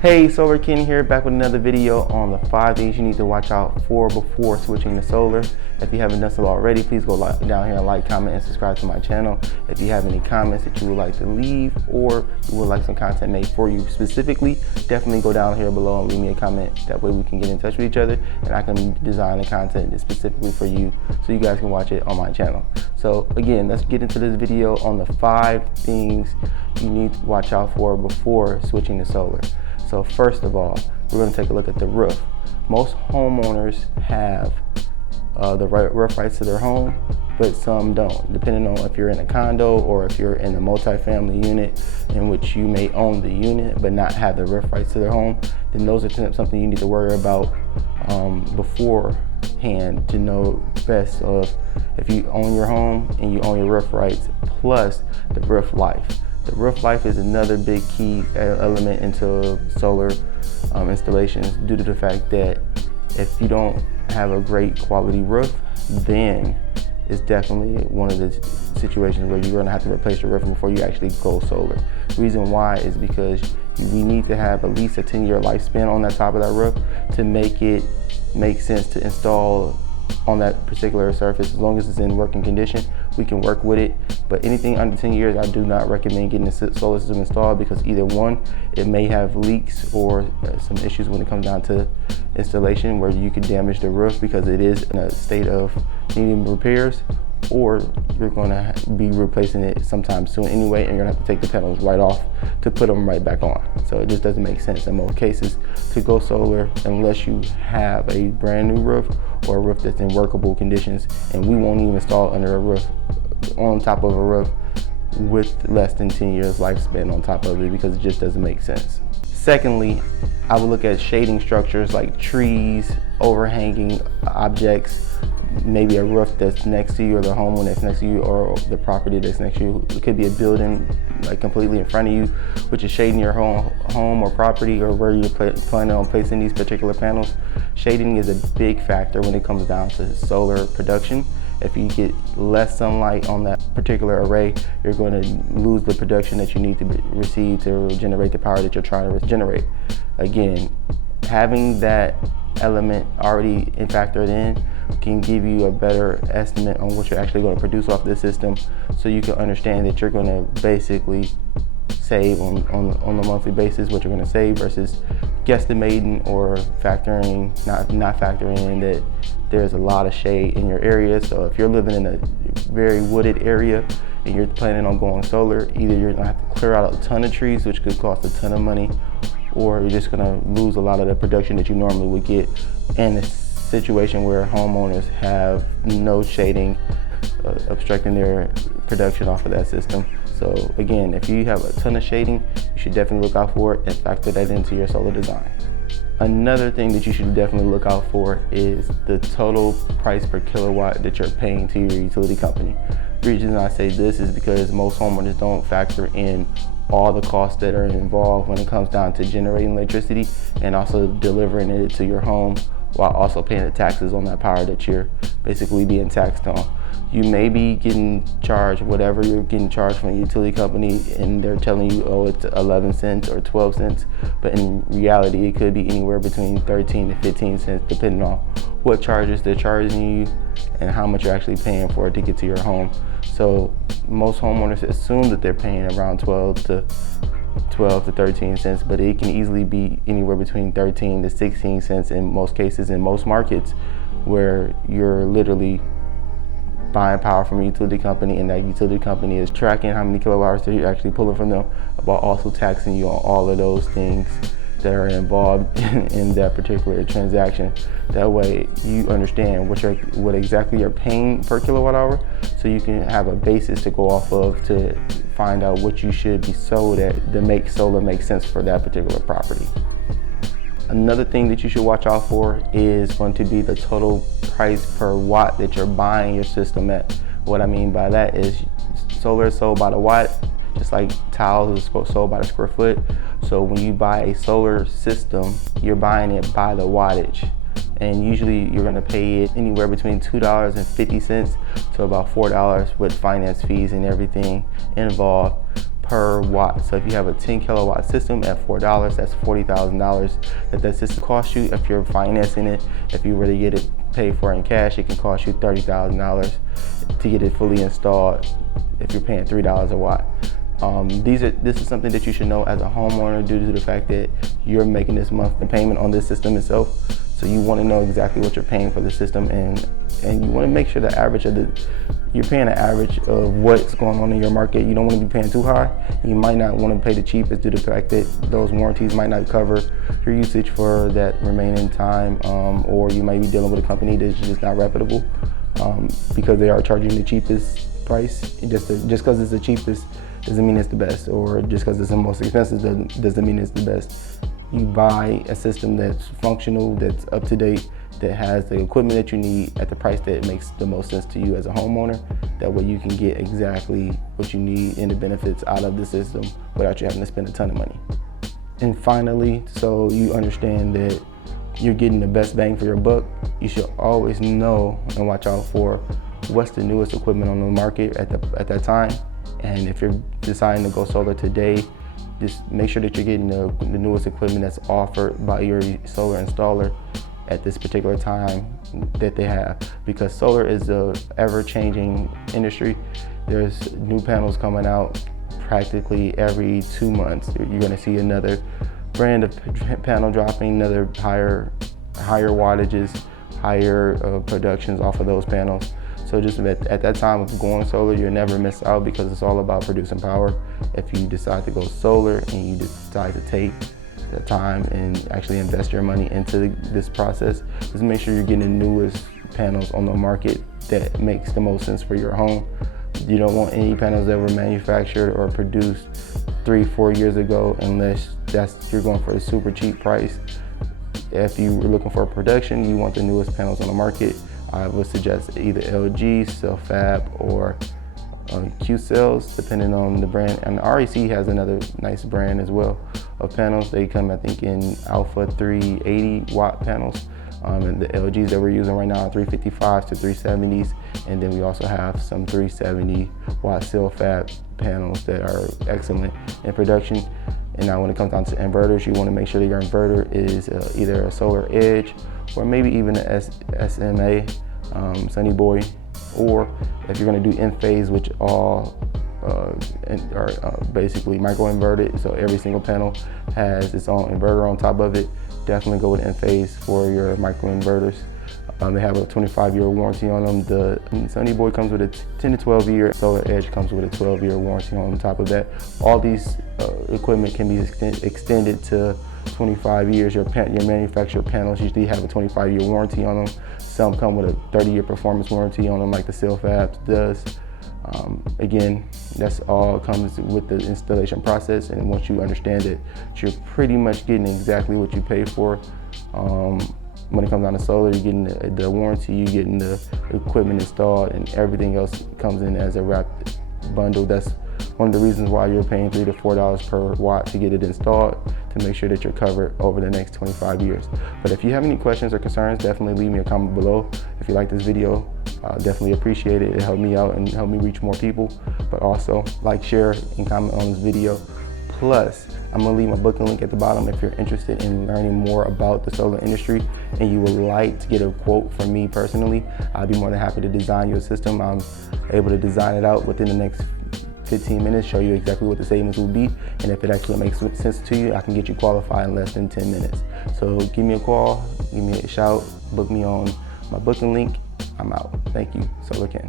Hey, Solar Keenen here, back with another video on the 5 things you need to watch out for before switching to solar. If you haven't done so already, please go down here and like, comment, and subscribe to my channel. If you have any comments that you would like to leave or you would like some content made for you specifically, definitely go down here below and leave me a comment. That way we can get in touch with each other and I can design the content specifically for you so you guys can watch it on my channel. So again, let's get into this video on the 5 things you need to watch out for before switching to solar. So first of all, we're going to take a look at the roof. Most homeowners have the roof rights to their home, but some don't, depending on if you're in a condo or if you're in a multi-family unit in which you may own the unit but not have the roof rights to their home. Then those are something you need to worry about beforehand to know best of if you own your home and you own your roof rights, plus the roof life. The roof life is another big key element into solar installations, due to the fact that if you don't have a great quality roof, then it's definitely one of the situations where you're going to have to replace your roof before you actually go solar. The reason why is because we need to have at least a 10-year lifespan on that top of that roof to make it make sense to install on that particular surface. As long as it's in working condition, we can work with it. But anything under 10 years, I do not recommend getting a solar system installed, because either one, it may have leaks or some issues when it comes down to installation where you can damage the roof because it is in a state of needing repairs, or you're going to be replacing it sometime soon anyway, and you're going to have to take the panels right off to put them right back on. So it just doesn't make sense in most cases to go solar unless you have a brand new roof or a roof that's in workable conditions. And we won't even install under a roof, on top of a roof with less than 10 years lifespan on top of it, because it just doesn't make sense. Secondly, I would look at shading structures like trees, overhanging objects, maybe a roof that's next to you, or the home that's next to you, or the property that's next to you. It could be a building like completely in front of you, which is shading your home or property, or where you're planning on placing these particular panels. Shading is a big factor when it comes down to solar production. If you get less sunlight on that particular array, you're going to lose the production that you need to receive to generate the power that you're trying to generate. Again, having that element already factored in can give you a better estimate on what you're actually going to produce off this system, so you can understand that you're going to basically save on a monthly basis what you're going to save, versus guesstimating or not factoring in that there's a lot of shade in your area. So if you're living in a very wooded area and you're planning on going solar, either you're going to have to clear out a ton of trees, which could cost a ton of money, or you're just going to lose a lot of the production that you normally would get in a situation where homeowners have no shading obstructing their production off of that system. So again, if you have a ton of shading, you should definitely look out for it and factor that into your solar design. Another thing that you should definitely look out for is the total price per kilowatt that you're paying to your utility company. The reason I say this is because most homeowners don't factor in all the costs that are involved when it comes down to generating electricity and also delivering it to your home, while also paying the taxes on that power that you're basically being taxed on. You may be getting charged whatever you're getting charged from a utility company, and they're telling you, oh, it's 11 cents or 12 cents. But in reality, it could be anywhere between 13 to 15 cents, depending on what charges they're charging you and how much you're actually paying for it to get to your home. So most homeowners assume that they're paying around 12 to 13 cents, but it can easily be anywhere between 13 to 16 cents in most cases, in most markets, where you're literally buying power from a utility company, and that utility company is tracking how many kilowatt hours that you're actually pulling from them, while also taxing you on all of those things that are involved in that particular transaction. That way you understand what exactly you're paying per kilowatt hour, so you can have a basis to go off of to find out what you should be sold at to make solar make sense for that particular property. Another thing that you should watch out for is going to be the total price per watt that you're buying your system at. What I mean by that is solar is sold by the watt, just like tiles is sold by the square foot. So when you buy a solar system, you're buying it by the wattage. And usually you're gonna pay it anywhere between $2.50 to about $4 with finance fees and everything involved per watt. So if you have a 10 kilowatt system at $4, that's $40,000 that system costs you. If you're financing it, if you really get it paid for in cash, it can cost you $30,000 to get it fully installed if you're paying $3 a watt. This is something that you should know as a homeowner due to the fact that you're making this monthly payment on this system itself. So you want to know exactly what you're paying for the system, and you want to make sure the average of you're paying an average of what's going on in your market. You don't want to be paying too high. You might not want to pay the cheapest due to the fact that those warranties might not cover your usage for that remaining time, or you might be dealing with a company that's just not reputable because they are charging the cheapest price. Just because it's the cheapest doesn't mean it's the best, or just because it's the most expensive doesn't mean it's the best. You buy a system that's functional, that's up to date, that has the equipment that you need at the price that makes the most sense to you as a homeowner. That way you can get exactly what you need and the benefits out of the system without you having to spend a ton of money. And finally, so you understand that you're getting the best bang for your buck, you should always know and watch out for what's the newest equipment on the market at that time. And if you're deciding to go solar today, just make sure that you're getting the newest equipment that's offered by your solar installer at this particular time that they have, because solar is a ever-changing industry. There's new panels coming out practically every 2 months. You're going to see another brand of panel dropping, another higher wattages, higher productions off of those panels. So just at that time of going solar, you'll never miss out, because it's all about producing power. If you decide to go solar and you decide to take the time and actually invest your money into this process, just make sure you're getting the newest panels on the market that makes the most sense for your home. You don't want any panels that were manufactured or produced 3-4 years ago, unless you're going for a super cheap price. If you were looking for production, you want the newest panels on the market. I would suggest either LG, Cellfab, or Q-Cells, depending on the brand. And REC has another nice brand as well of panels. They come, I think, in Alpha 380 watt panels. And the LGs that we're using right now are 355s to 370s. And then we also have some 370 watt Cellfab panels that are excellent in production. And now when it comes down to inverters, you want to make sure that your inverter is either a Solar Edge or maybe even an SMA, Sunny Boy, or if you're going to do in-phase, which all are basically micro-inverted, so every single panel has its own inverter on top of it, definitely go with in-phase for your micro-inverters. They have a 25-year warranty on them. The Sunny Boy comes with a 10 to 12 year. Solar Edge comes with a 12-year warranty on top of that. All these equipment can be extended to 25 years. Your manufacturer panels usually have a 25-year warranty on them. Some come with a 30-year performance warranty on them, like the Cellfab does. Again, that's all comes with the installation process, and once you understand it, you're pretty much getting exactly what you pay for. When it comes down to solar, you're getting the warranty, you're getting the equipment installed, and everything else comes in as a wrapped bundle. That's one of the reasons why you're paying $3 to $4 per watt to get it installed, to make sure that you're covered over the next 25 years. But if you have any questions or concerns, definitely leave me a comment below. If you like this video, definitely appreciate it. It helped me out and help me reach more people. But also like, share, and comment on this video. Plus, I'm gonna leave my booking link at the bottom if you're interested in learning more about the solar industry and you would like to get a quote from me personally. I'd be more than happy to design your system. I'm able to design it out within the next 15 minutes, show you exactly what the savings will be, and if it actually makes sense to you, I can get you qualified in less than 10 minutes. So give me a call, give me a shout, book me on my booking link. I'm out. Thank you, Solar Ken.